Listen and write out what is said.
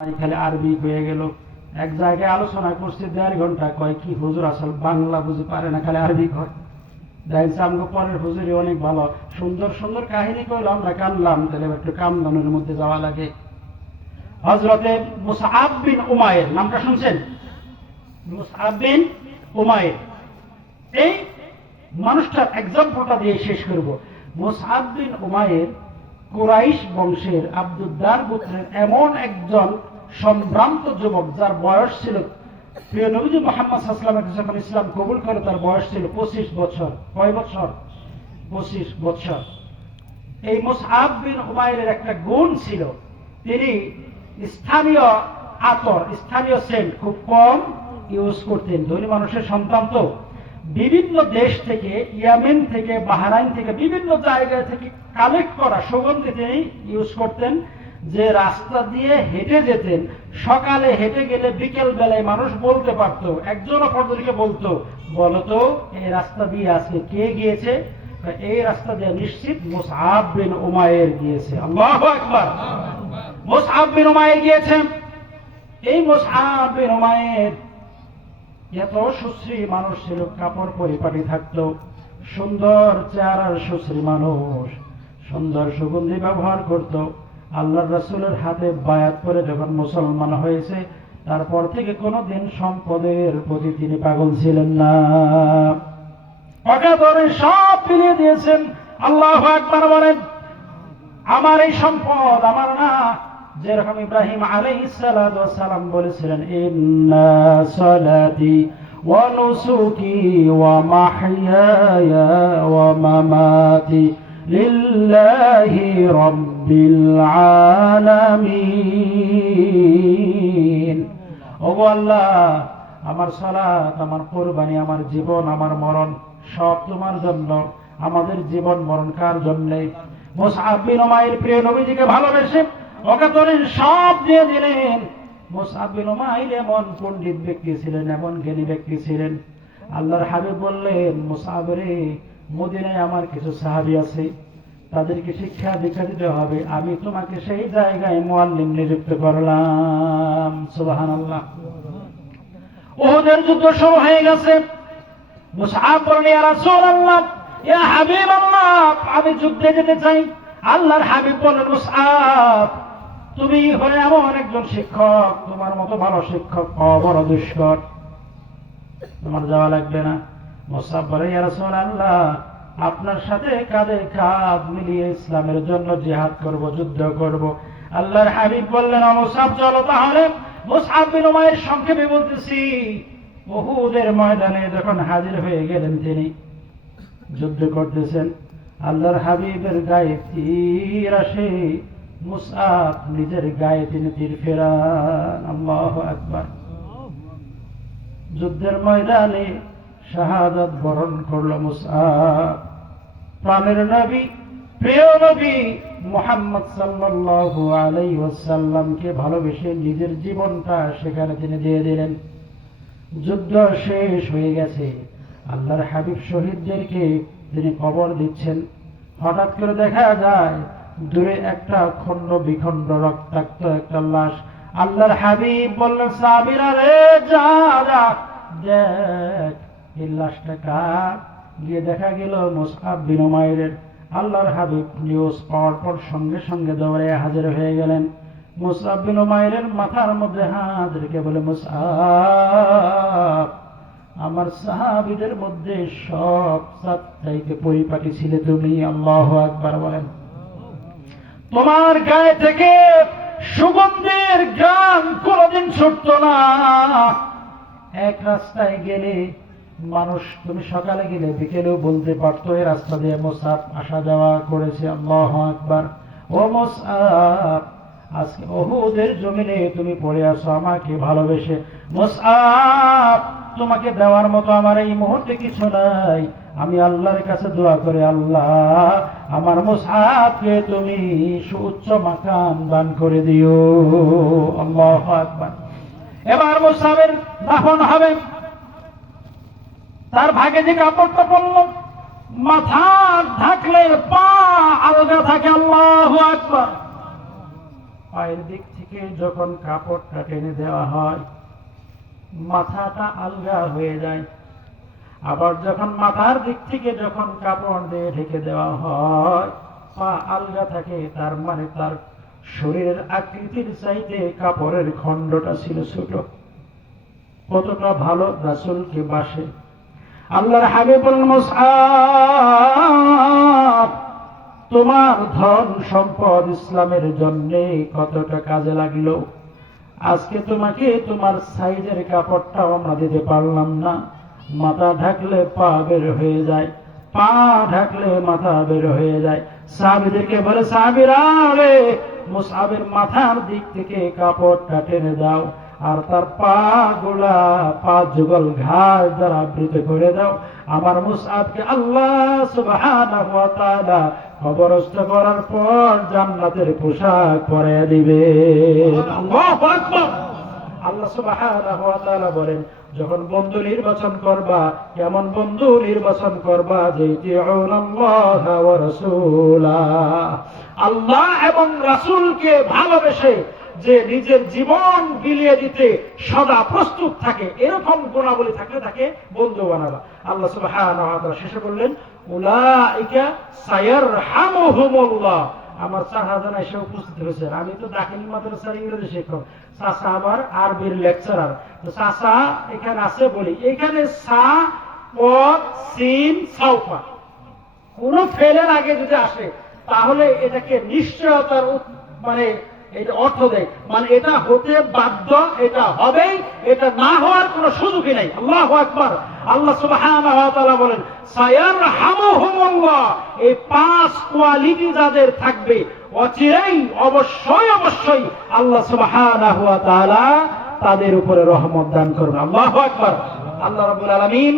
খালি আরবি হয়ে গেল। এক জায়গায় আলোচনা করছে 1.5 ঘন্টা, কয় কি হুজুর আসল বাংলা বুঝি পারে না, খালি আরবি কয়। দেখছি আমগো পরের হুজুরি অনেক ভালো, সুন্দর সুন্দর কাহিনী কইলো, আমরা কানলাম। তাহলে একটু কামদানের মধ্যে যাওয়া লাগে। হযরতে মুসআব বিন উমাইর নামটা শুনছেন? মুসআব বিন উমাইর, এই মানুষটার এক্সাম্পলটা দিয়ে শেষ করব। মুসআব বিন উমাইর কুরাইশ বংশের আব্দুদ্দার গোত্রের এমন একজন সম্ভ্রান্ত যুবক, যার বয়স ছিল, প্রিয় নবীজি মুহাম্মদ সাল্লাল্লাহু আলাইহি ওয়াসাল্লাম যখন ইসলাম কবুল করে তার বয়স ছিল 25 বছর। কয় বছর? 25 বছর। এই মুসআব বিন উমাইরের একটা গুণ ছিল, তিনি স্থানীয় আতর, স্থানীয় সেন্ট খুব কম ইউজ করতেন। ধনী মানুষের সন্তান তো, বিভিন্ন দেশ থেকে, ইয়ামেন থেকে, বাহরাইন থেকে, বিভিন্ন জায়গা থেকে কালেক্ট করা সুগন্ধি তিনি ইউজ করতেন। যে রাস্তা দিয়ে হেঁটে যেতেন, সকালে হেঁটে গেলে বিকেল বেলায় মানুষ বলতে পারত, একজন অপরজনকে বলতো, বলতো এই রাস্তা দিয়ে আজকে কে গিয়েছে? এই রাস্তা দিয়ে নিশ্চিত মুসআব বিন উমাইর গিয়েছে। আল্লাহু আকবার! মুসআব বিন উমাইর গিয়েছেন। এই মুসআব বিন উমাইর এত সুশ্রী মানুষ ছিল, কাপড় পরিপাটি থাকতো, সুন্দর চেহারার সুশ্রী মানুষ, সুন্দর সুগন্ধি ব্যবহার করত। আল্লাহর রাসূলের হাতে বায়াত করে যখন মুসলমান হয়েছে, তারপর থেকে কোনোদিন সম্পদের প্রতি তিনি পাগল ছিলেন না। অকাতরে সব ফিরিয়ে দিয়েছেন। আল্লাহু আকবার বলেন। আমার এই সম্পদ আমার না, যেরকম ইব্রাহিম আলাইহিস সালাতু ওয়াস সালাম বলেছিলেন, ইন্না সালাতি ওয়া নুসুকি ওয়া মাহইয়ায়া ওয়া মামাতি লিল্লাহি রাব্বিল আলামিন। ওগো আল্লাহ, আমার সালাত, আমার কুরবানি, আমার জীবন, আমার মরণ সব তোমার জন্য। আমাদের জীবন মরণ কার জন্য? মুসআব বিন উমাইর প্রিয় নবীজিকে ভালোবেসে অকাতরে সব দিয়ে দিলেন। মুসআব বিন উমাইর এমন পণ্ডিত ব্যক্তি ছিলেন, এমন জ্ঞানী ব্যক্তি ছিলেন। আল্লাহর হাবিব বললেন, মুসআব রে, মদিনায় আমার কিছু সাহাবী আছে, তাদেরকে শিক্ষা দীক্ষা দিতে হবে, আমি তোমাকে সেই জায়গায় মুআল্লিম নিযুক্ত করলাম। সুবহানাল্লাহ। উহুদের যুদ্ধ শুরু হয়ে গেছে। মুসআব বললেন, ইয়া রাসূলুল্লাহ, ইয়া হাবিবাল্লাহ, আমি যুদ্ধে যেতে চাই। আল্লাহর হাবিব বললেন, মুসআব, তুমি হলে এমন একজন শিক্ষক, তোমার মতো ভালো শিক্ষক পাওয়া বড় দুষ্কর, তোমার যাওয়া লাগবে না। মুসআব বলে, ইয়া রাসূলুল্লাহ, আপনার সাথে কাঁধে কাঁধ মিলিয়ে ইসলামের জন্য জিহাদ করব, যুদ্ধ করব। আল্লাহর হাবিব বললেন, মুসআব চলো তাহলে। মুসআব বিন উমাইর সংক্ষেপে বলতেছি, উহুদের ময়দানে যখন হাজির হয়ে গেলেন, তিনি যুদ্ধ করতেছেন। আল্লাহর হাবিবের গায়ে তীর আসে, মুসআব নিজের গায়ে তিনি তীর ফেরান। আল্লাহু আকবার। যুদ্ধের ময়দানে শাহাদাত বরণ করল মুসআব। প্রাণের নবী, প্রিয় নবী মুহাম্মদ সাল্লাল্লাহু আলাইহি ওয়াসাল্লামকে ভালোবেসে নিজের জীবনটা সেখানে তিনি দিয়ে দিলেন। যুদ্ধ শেষ হয়ে গেছে, আল্লাহর হাবিব শহীদদেরকে তিনি কবর দিচ্ছেন। হঠাৎ করে দেখা যায় দূরে একটা খণ্ড বিখণ্ড রক্তাক্ত একটা লাশ। আল্লাহর হাবিব বললেন, সাহাবীরা রে, যা যা দেখ এই লাশটা কার। গিয়ে দেখা গেল মুসআব বিন উমাইরের। আল্লাহর হাবিব নিউজ পাওয়ার পর সঙ্গে সঙ্গে দৌড়ে হাজির হয়ে গেলেন। মুসআব বিন উমাইরের মাথার মধ্যে হাত রেখে বলে, মুসআব, আমার সাহাবীদের মধ্যে সব চাইতে পরিপাটি ছিলে তুমি। আল্লাহু আকবার বলেন। তোমার গায়ে থেকে সুগন্ধের ঘ্রাণ কোনদিন ছুটতো না। এক রাস্তায় গেলে মানুষ, তুমি সকালে গেলে বিকেলেও বলতে পারতো এই রাস্তা দিয়ে মুসআব আসা যাওয়া করেছে। আল্লাহু আকবার। ও মুসআব, আজকে উহুদের জমিনে তুমি পড়ে আছো আমাকে ভালোবেসে। মুসআব, তোমাকে দেওয়ার মতো আমার এই মুহূর্তে কিছু নাই। আমি আল্লাহর কাছে দোয়া করে, আল্লাহ আমার মুসআবকে তুমি সুউচ্চ মাকাম দান করে দিও। আল্লাহু আকবার। এবার মুসআবের দাফন হবে। তার ভাগে যে কাপড়টা পড়ল, মাথা ঢাকলে পা আলগা থাকে। আল্লাহু আকবার। পায়ের দিক থেকে থেকে যখন কাপড়টা টেনে দেওয়া হয় মাথাটা আলগা হয়ে যায়, আবার যখন মাথার দিক থেকে যখন কাপড় দিয়ে ঢেকে দেওয়া হয় পা আলগা থাকে, তার মানে তার শরীরের আকৃতির চাইতে কাপড়ের খণ্ডটা ছিল ছোট। কতটা ভালো রাসূলকে বাসে। আল্লাহর হাবিব বলেন, মুসআব তোমার ধন সম্পদ ইসলামের জন্য কতটা কাজে লাগলো, আজকে তোমাকে তোমার সাইজের কাপড়টাও আমরা দিতে পারলাম না। মাথা ঢাকলে পা বের হয়ে যায়, পা ঢাকলে মাথা বের হয়ে যায়। সাহাবীদেরকে বলে, সাহাবীরা রে, মুসআবের মাথার দিক থেকে কাপড়টা টেনে দাও, আর তার পা গুলা 5 যুগল ঘাস দ্বারা আবৃত করে দাও। আমার মুসআবকে আল্লাহ সুবহানাহু ওয়া তাআলা কবরস্থ করার পর জান্নাতের পোশাক পরিয়ে দিবে। আল্লাহু আকবার। আল্লাহ সুবহানাহু ওয়া তাআলা বলেন, যখন বন্ধু নির্বাচন করবা, কেমন বন্ধু নির্বাচন করবা? যে ইতিউনাল্লাহ ওয়া রাসূলা, আল্লাহ এবং রাসূলকে ভালোবেসে যে নিজের জীবন বিলিয়ে দিতে সদা প্রস্তুত থাকে, এরকম গুণাবলী থাকলে তাকে বন্ধু বানাবা। আল্লাহ সুবহানাহু ওয়া তাআলা শেষে বললেন, উলাইকা সায়ারহামুহুমুল্লাহ। আমার চাচা এসে উপস্থিত হয়েছেন, আমি তো দাখিল মাদ্রাসার ইংরেজি শিক্ষক, চাচা আবার আরবির লেকচারার। তো চাচা এখানে আছে বলি, এখানে সা কফ সিন সাউফা কোন ফেলের আগে যদি আসে তাহলে এটাকে নিশ্চয়তার মানে এটা অর্থ দেয়, মানে এটা হতে বাধ্য, এটা হবেই, এটা না হওয়ার কোনো সুযোগই নাই। আল্লাহু আকবার। আল্লাহ সুবহানাহু ওয়া তাআলা বলেন, সায়ারহামুহুমুল্লাহ। এই 5 কোয়ালিটি যাদের থাকবে, অচিরেই অবশ্যই অবশ্যই আল্লাহ সুবহানাহু ওয়া তাআলা তাদের উপরে রহমত দান করবেন। আল্লাহু আকবার। আল্লাহ রাব্বুল আলামিন